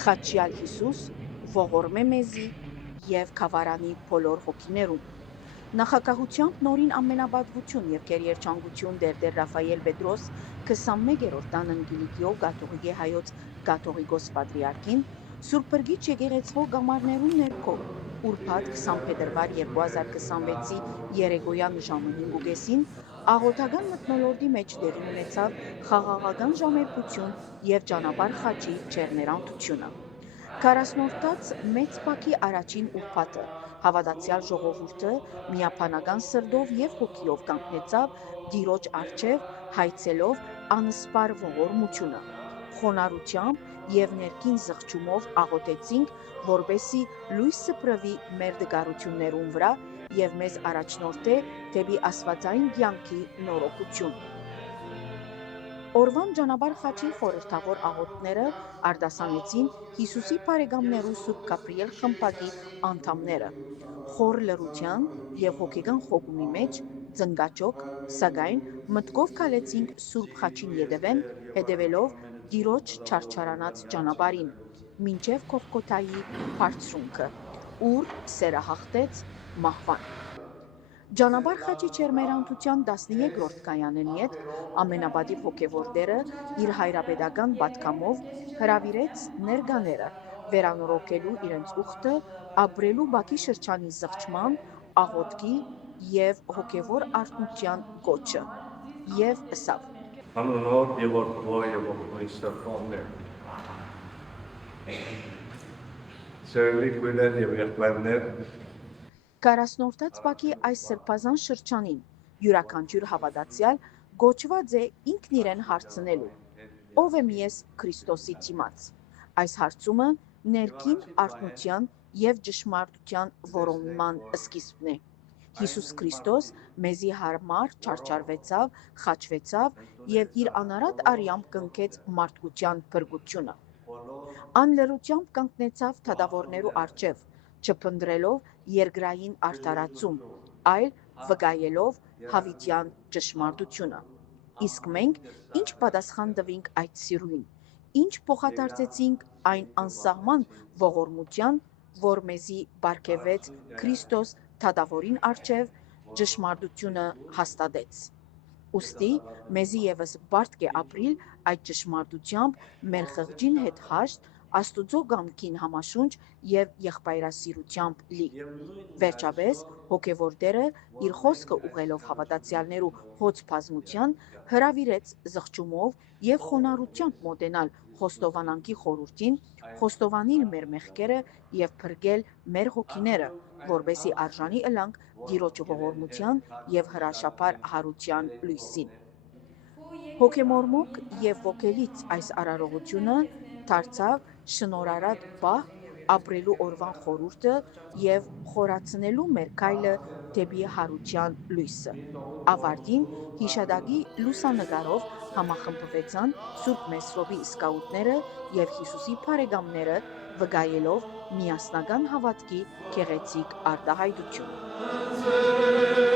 Խաչյալ Հիսուս ողորմե մեզի և գավառանի բոլոր հոգիներուն։ Նախագահությամբ նորին ամենաբադվություն և կերիերջանկություն դերդեր Ռաֆայել Պետրոս 21-րդ տանն Գիլիկիո Գաթողիկե հայոց Գաթողիկոս Պատրիարքին Սուրբ Բրգիչ եկեղեցվո գամարներուն ներքո ուրբաթ 20 փետրվար 2026-ի երեկոյան ժամը 5:30 աղոթական մթնոլորտի մեջ տեղի ունեցավ խաղաղական ժամերգություն և ճանապարհ խաչի ջեռներանդությունը։ 40-րդ մեծ բակի առաջին ուրբաթը հավատացյալ ժողովուրդը միապանական սրտով և հոգիով կանգնեցավ Տիրոջ առջև հայցելով անսպար ողորմությունը։ Խոնարհությամբ և ներքին զղջումով աղոթեցինք, որպեսզի լույս սփռվի մեր դգարություններուն վրա և մեզ առաջնորդե դեպի աստվածային կյանքի նորոգություն։ Օրվան ճանապարհ խաչի խորհրդավոր աղոթները արտասանեցին Հիսուսի բարեկամներու Սուրբ Գաբրիել խմբակի անդամները։ Խոր լռության և հոգեկան խոկումի մեջ ծնկաճոկ, սակայն մտքով քալեցինք Սուրբ խաչին հետևելով Տիրոջ չարչարանած ճանապարհին, մինչև Գողգոթայի բարձրունքը, ուր սերը հաղթեց մահվան։ Ճանապարհ խաչի ջեռներանդության 13-րդ կայանին ետք ամենապատիվ հոգևոր Տերը իր հայրապետական պատգամով հրավիրեց ներկաները վերանորոգելու իրենց ուխտը ապրելու բակի շրջանի զղջման, աղոթքի և հոգևոր արթնության կոչը և ըսավ. Անունով և Որդու և Որդու Սրբոներ։ Սերելի քույրեր և եղբայրներ, 40-րդ բակի այս սրբազան շրջանին յուրաքանչյուր հավատացյալ կոչված է ինքն իրեն հարցնելու. ով եմ ես Քրիստոսի դիմաց։ Այս հարցումը ներքին արթնության և ճշմարտության որոնման սկիզբն է։ Հիսուս Քրիստոս մեզի համար չարչարվեցավ, խաչվեցավ և իր անարատ արյամբ կնքեց մարդկության փրկությունը։ Անլռությամբ կանգնեցավ թագավորներու առջև, չփնտրելով երկրային արդարացում, այլ վկայելով հավիտյան ճշմարտությունը։ Իսկ մենք ինչ պատասխան տվինք այդ սիրուին, ինչ փոխադարձեցինք այն անսահման ողորմության, որ մեզի պարգևեց Քրիստոս թագավորին առջև, ճշմարտությունը հաստատեց։ Ուստի մեզի ևս պարտք է ապրիլ այդ ճշմարտությամբ մեր խղճին հետ հաշտ, Աստուծո կամքին համաշունչ և եղբայրասիրությամբ լի։ Վերջապես հոգևոր Տերը իր խոսքը ուղղելով հավատացյալներու հոծ բազմության հրավիրեց զղջումով և խոնարհությամբ մոտենալ խոստովանանքի խորհրդին, խոստովանել մեր մեղքերը և փրկել մեր հոգիները, որպեսզի արժանի ըլլանք Տիրոջ ողորմության և հրաշաբար հարության լույսին։ Հոգեմորմոք և ոգելից այս արարողությունը դարձավ շնորհարար պահ ապրելու օրվան խորհուրդը և խորացնելու մեր քայլը դեպի հարության լույսը։ Ավարտին հիշատակի լուսանկարով համախմբվեցան Սուրբ Մեսրոպի սկաուտները և Հիսուսի բարեկամները, վկայելով միասնական հավատքի գեղեցիկ արտահայտություն։